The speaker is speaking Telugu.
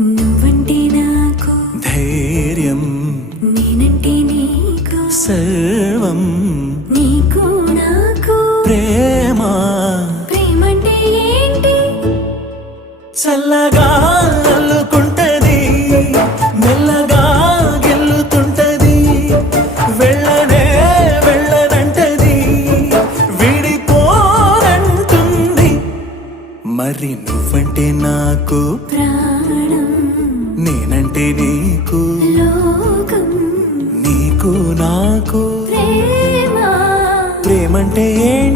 నువ్వంటే నాకు ధైర్యం, నేనంటే నీకు సర్వం, నీకు నాకు ప్రేమ. ప్రేమంటే ఏంటి? చల్లగా అల్లుకుంటది, మెల్లగా గెల్లుతుంటది, వెళ్ళనే వెళ్ళనంటది, విడిపోనంటుంది. మరి నువ్వంటే నాకు ప్రాణం, నేనంటే నీకు లోకం, నీకు నాకు ప్రేమ. ప్రేమంటే ఏంటి?